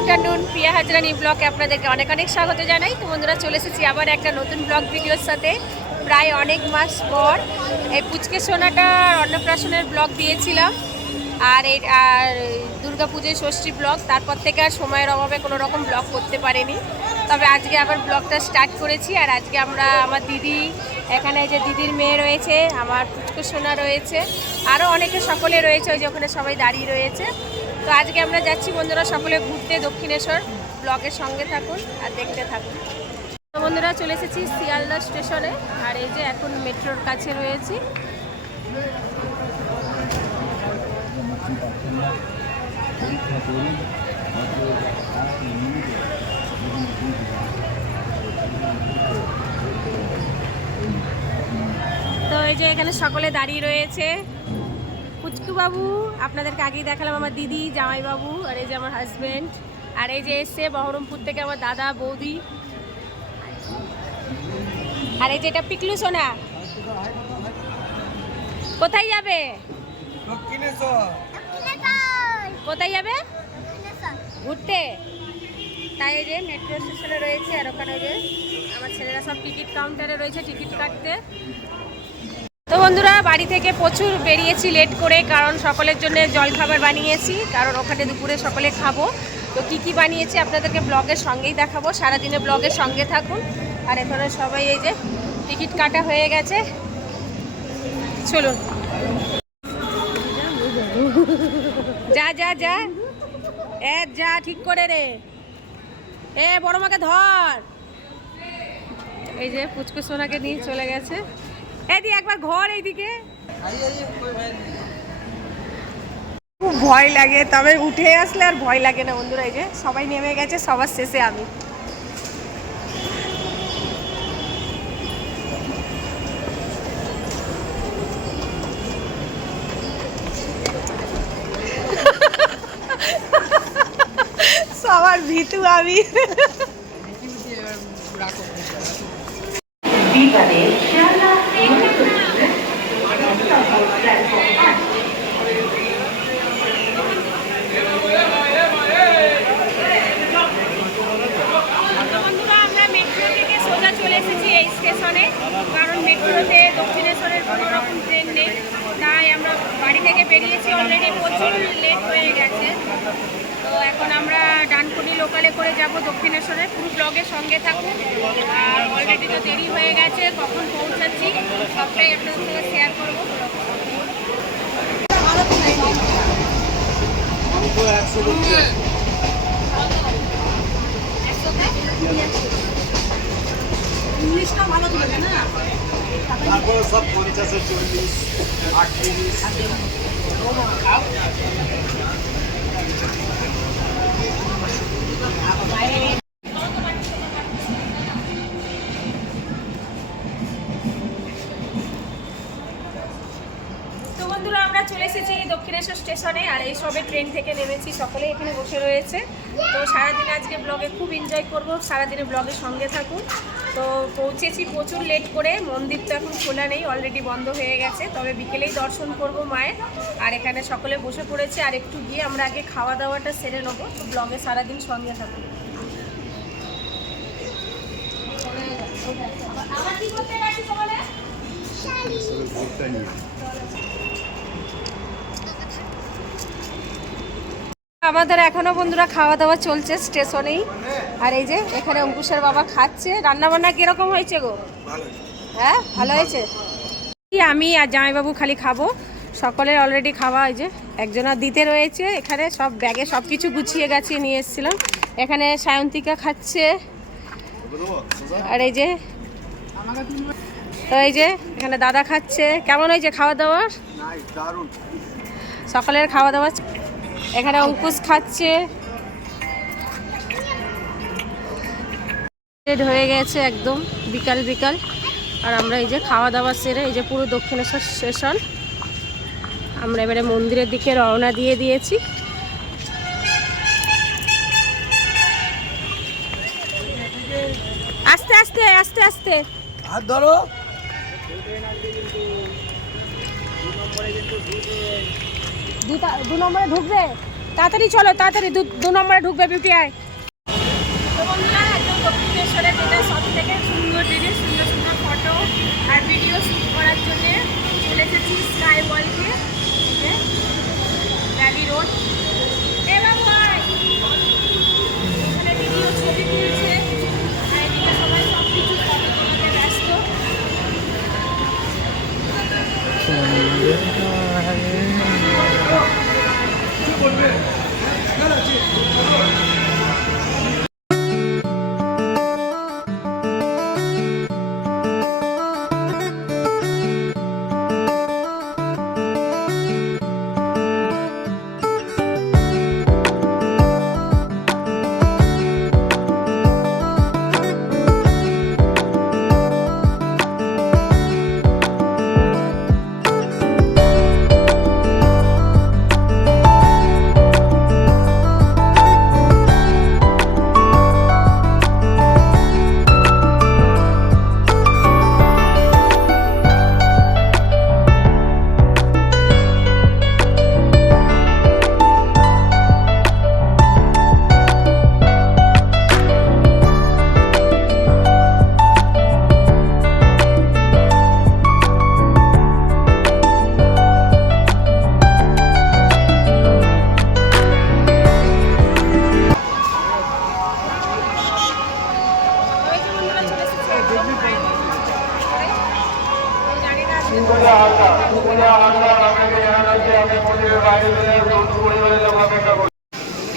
Afternoon, প্রিয়া হাজরানি ব্লগে আপনাদেরকে অনেক অনেক স্বাগত জানাই। তো বন্ধুরা, চলে এসেছি আবার একটা নতুন ব্লগ ভিডিওর সাথে। প্রায় অনেক মাস পর এই পুচকে সোনাটার অন্নপ্রাশনের ব্লগ দিয়েছিলাম, আর দুর্গা পুজোয় ষষ্ঠী ব্লগ। তারপর থেকে আর সময়ের অভাবে কোনো রকম ব্লগ করতে পারিনি। তবে আজকে আবার ব্লগটা স্টার্ট করেছি। আর আজকে আমরা আমার দিদি, এখানে যে দিদির মেয়ে রয়েছে, আমার পুচকে সোনা রয়েছে, আরও অনেকে সকলে রয়েছে, ওই যে ওখানে সবাই দাঁড়িয়ে রয়েছে। তো আজকে আমরা যাচ্ছি বন্ধুরা সকলে ঘুরতে দক্ষিণেশ্বর। ব্লগের সঙ্গে থাকুন আর দেখতে থাকুন। তো বন্ধুরা, চলে এসেছি শিয়ালদা স্টেশনে। আর এই যে এখন মেট্রোর কাছে রয়েছি। তো এই যে এখানে সকলে দাঁড়িয়ে রয়েছে। পুচকু বাবু, আপনাদেরকে আগেই দেখালাম, আমার দিদি, জামাইবাবু, আর এই যে আমার হাজব্যান্ড, আর এই যে এসছে বহরমপুর থেকে আমার দাদা, বৌদি, আর এই যে এটা পিকলু সোনা। কোথায় যাবে? কোথায় যাবে? ঘুরতে। তাই এই যে মেট্রো স্টেশনে রয়েছে। আর ওখানে যে আমার ছেলেরা সব টিকিট কাউন্টারে রয়েছে টিকিট কাটতে। তো বন্ধুরা, বাড়ি থেকে প্রচুর বেরিয়েছি লেট করে, কারণ সকলের জন্য জলখাবার বানিয়েছি, কারণ ওখানে দুপুরে সকলে খাবো। তো কি কি বানিয়েছি আপনাদেরকে ব্লগের সঙ্গেই দেখাবো। সারাদিনে ব্লগের সঙ্গে থাকুন। আর এখানে সবাই এই যে টিকিট কাটা হয়ে গেছে, চলুন। যা যা যা, যা ঠিক করে রে, বড় মাকে ধর। এই যে পুচকু সোনাকে নিয়ে চলে গেছে। দি একবার ঘর এইদিকে। খুব ভয় লাগে, তবে উঠে আসলে আর ভয় লাগে না বন্ধুরা। এই যে সবাই নেমে গেছে, সবার শেষে আমি। সবার ভীতু আমি। স্টেশনে, কারণ মেট্রোতে দক্ষিণেশ্বরের কোনো রকম ট্রেন নেই। তাই আমরা বাড়ি থেকে বেরিয়েছি, অলরেডি প্রচুর লেট হয়ে গেছে। তো এখন আমরা ডানকুনি লোকালে করে যাব দক্ষিণেশ্বরে। পুরো ব্লগের সঙ্গে থাকুন। আর অলরেডি তো দেরি হয়ে গেছে, কখন পৌঁছাচ্ছি সবটাই আপনাদের সঙ্গে শেয়ার করবো। ইংলিশটা ভালো তুলেছে না? তারপরে সব 50, 40, 38। তো বন্ধুরা, আমরা চলে এসেছি দক্ষিণেশ্বর স্টেশনে। আর এই সবে ট্রেন থেকে নেমেছি, সকলে এখানে বসে রয়েছে। তো সারাদিনে আজকে ব্লগে খুব এনজয় করবো, সারাদিনে ব্লগের সঙ্গে থাকুন। তো পৌঁছেছি প্রচুর লেট করে। মন্দির তো এখন খোলা নেই, অলরেডি বন্ধ হয়ে গেছে, তবে বিকেলেই দর্শন করব মায়ের। আর এখানে সকলে বসে পড়েছে। আর একটু গিয়ে আমরা আগে খাওয়া দাওয়াটা সেরে নেবো। তো ব্লগে সারাদিন সঙ্গে থাকুন। আমাদের এখনো বন্ধুরা খাওয়া দাওয়া চলছে স্টেশনেই। আর এই যে এখানে অঙ্কুশের বাবা খাচ্ছে। রান্না বান্না কিরকম হয়েছে গো? হ্যাঁ, ভালো হয়েছে। আমি আর জামাইবাবু খালি খাবো, সকলের অলরেডি খাওয়া। এই যে একজনের দিতে রয়েছে। এখানে সব ব্যাগে সব কিছু গুছিয়ে গাছিয়ে নিয়ে এসেছিলাম। এখানে সায়ন্তিকা খাচ্ছে। আর এই যে তো এই যে এখানে দাদা খাচ্ছে। কেমন হয়েছে খাওয়া দাওয়া? সকালের খাওয়া দাওয়া। এখানে অঙ্কুশ খাচ্ছে। হয়ে গেছে একদম বিকাল বিকাল। আর আমরা এই যে খাওয়া দাওয়া সেরে এই যে পুরো দক্ষিণেশ্বর স্টেশন আমরা এবারে মন্দিরের দিকে রওনা দিয়ে দিয়েছি। আস্তে আস্তে আস্তে আস্তে হাত ধরো। 2 নম্বরে ঢুকবে। তাড়াতাড়ি চলো, তাড়াতাড়ি 2 নম্বরে ঢুকবে বিউটি আয়। তো বন্ধুরা একদম দক্ষিণেশ্বরে যেটা সব থেকে সুন্দর জিনিস, সুন্দর সুন্দর ফটো আর ভিডিও শ্যুট করার জন্য চলে এসেছি স্কাই ওয়ার্ল্ডে, ভ্যালি রোড। এখানে ভিডিও ছবি তুলছে আর এদিকে সবাই সব কিছু ফটো তোলাতে ব্যস্ত।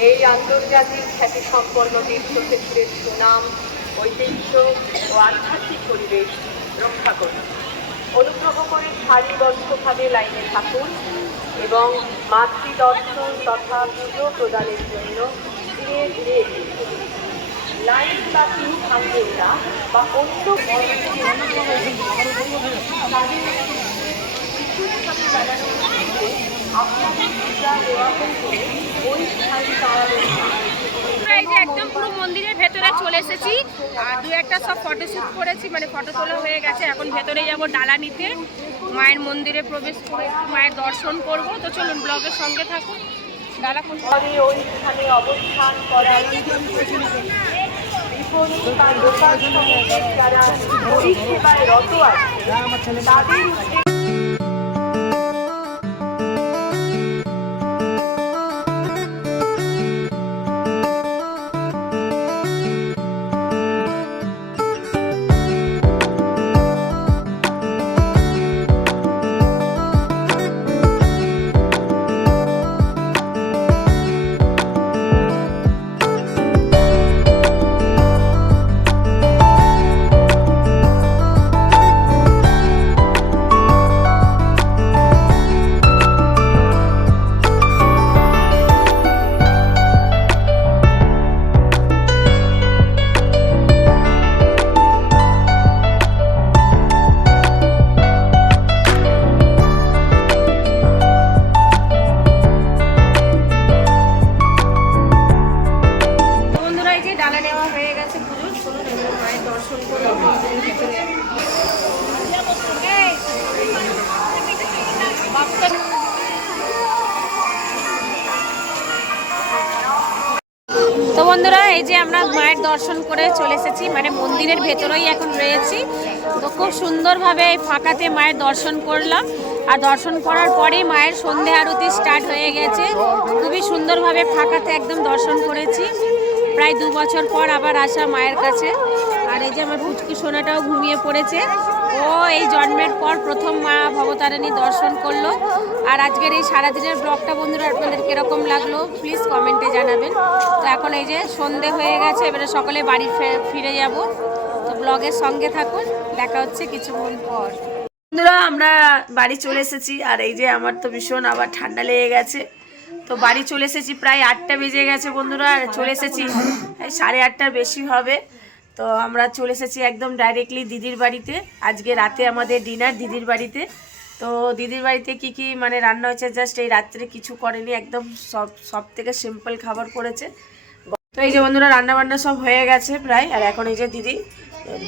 এই আন্তর্জাতিক খ্যাতিসম্পন্ন তীর্থক্ষেত্রের সুনাম, ঐতিহ্য ও আধ্যাত্মিক পরিবেশ রক্ষা করুন। অনুগ্রহ করে সারিবদ্ধভাবে লাইনে থাকুন এবং মাতৃদর্শন তথা পুজো প্রদানের জন্য ধীরে ধীরে এগিয়ে চলুন। লাইন বা কিউ ভাঙবেন না বা অন্য এই যে একদম পুরো মন্দিরের ভেতরে চলে এসেছি আর 2-1টা সব ফটোশ্যুট করেছি, মানে ফটো তোলা হয়ে গেছে। এখন ভেতরে যাব ডালা নিতে, মায়ের মন্দিরে প্রবেশ করে মায়ের দর্শন করব। তো চলুন ব্লগের সঙ্গে থাকুন। ডালা পরে ওই স্থানে অবস্থান করার বিপরীত বা লোকাল সমাজের যারা পরিষেবায় রত আছে তাদের তো বন্ধুরা এই যে আমরা মায়ের দর্শন করে চলে এসেছি, মানে মন্দিরের ভেতরেই এখন রয়েছি। তো খুব সুন্দরভাবে এই ফাঁকাতে মায়ের দর্শন করলাম আর দর্শন করার পরেই মায়ের সন্ধে আরতি স্টার্ট হয়ে গেছে। খুবই সুন্দরভাবে ফাঁকাতে একদম দর্শন করেছি। প্রায় 2 বছর পর আবার আসা মায়ের কাছে। আর এই যে আমার পুচকি সোনাটাও ঘুমিয়ে পড়েছে, ও এই জন্মের পর প্রথম মা ভবতারিণী দর্শন করলো। আর আজকের এই সারাদিনের ব্লগটা বন্ধুরা আপনাদের কীরকম লাগলো প্লিজ কমেন্টে জানাবেন। তো এখন এই যে সন্ধে হয়ে গেছে, এবারে সকলে বাড়ি ফিরে যাব। তো ব্লগের সঙ্গে থাকুন, দেখা হচ্ছে কিছুক্ষণ পর। বন্ধুরা আমরা বাড়ি চলে এসেছি আর এই যে আমার তো ভীষণ আবার ঠান্ডা লেগে গেছে। তো বাড়ি চলে এসেছি, প্রায় 8টা বেজে গেছে বন্ধুরা। চলে এসেছি 8:30টার বেশি হবে। তো আমরা চলে এসেছি একদম ডাইরেক্টলি দিদির বাড়িতে। আজকে রাতে আমাদের ডিনার দিদির বাড়িতে। তো দিদির বাড়িতে কি মানে রান্না হয়েছে, জাস্ট এই রাত্রে কিছু করেনি, একদম সব থেকে সিম্পল খাবার করেছে। তো এই যে বন্ধুরা রান্না বান্না সব হয়ে গেছে প্রায়। আর এখন এই যে দিদি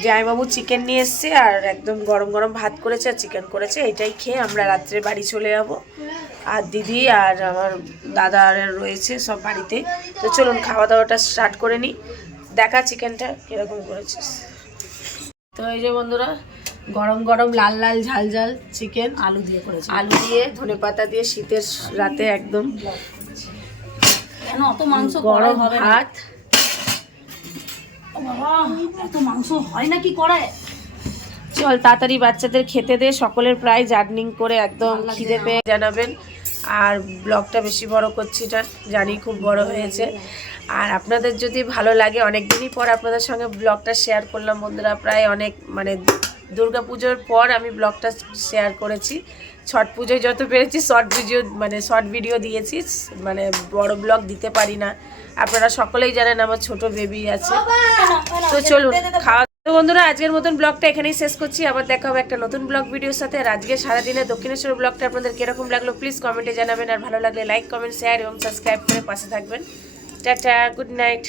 জামাইবাবু চিকেন নিয়ে এসছে আর একদম গরম গরম ভাত করেছে আর চিকেন করেছে। এটাই খেয়ে আমরা রাত্রে বাড়ি চলে যাব। আর দিদি আর আমার দাদা রয়েছে সব বাড়িতে। তো চলুন খাওয়া দাওয়াটা স্টার্ট করে নিই। দেখা চিকেনটা কীরকম করেছিস। তো এই যে বন্ধুরা, গরম গরম লাল লাল ঝাল ঝাল চিকেন আলু দিয়ে করেছি। আলু দিয়ে ধনেপাতা দিয়ে শীতের রাতে একদম কেন অত মাংস গরম হবে না? ভাত। ও বাবা, এত মাংস হয় নাকি কড়ায়? চল তাড়াতাড়ি বাচ্চাদের খেতে দে, সকলের প্রায় জার্নিং করে একদম খিদে পেয়ে জানাবেন। আর ব্লগটা বেশি বড় করছি না, জানি খুব বড় হয়েছে। আর আপনাদের যদি ভালো লাগে, অনেক দিনই পর আপনাদের সঙ্গে ব্লগটা শেয়ার করলাম বন্ধুরা, প্রায় অনেক মানে দুর্গা পুজোর পর আমি ব্লগটা শেয়ার করেছি। ছট পুজোয় যত পেরেছি শর্ট ভিডিও দিয়েছি, মানে বড় ব্লগ দিতে পারি না। আপনারা সকলেই জানেন আমার ছোট বেবি আছে। তো চলুন খাওয়া। তো বন্ধুরা, আজকের মতন ব্লগটা এখানেই শেষ করছি। আবার দেখা হবে একটা নতুন ব্লগ ভিডিওর সাথে। আর আজকে সারাদিনে দক্ষিণেশ্বর ব্লগটা আপনাদের কিরকম লাগলো প্লিজ কমেন্টে জানাবেন। আর ভালো লাগলে লাইক, কমেন্ট, শেয়ার এবং সাবস্ক্রাইব করে পাশে থাকবেন। Tata, good night.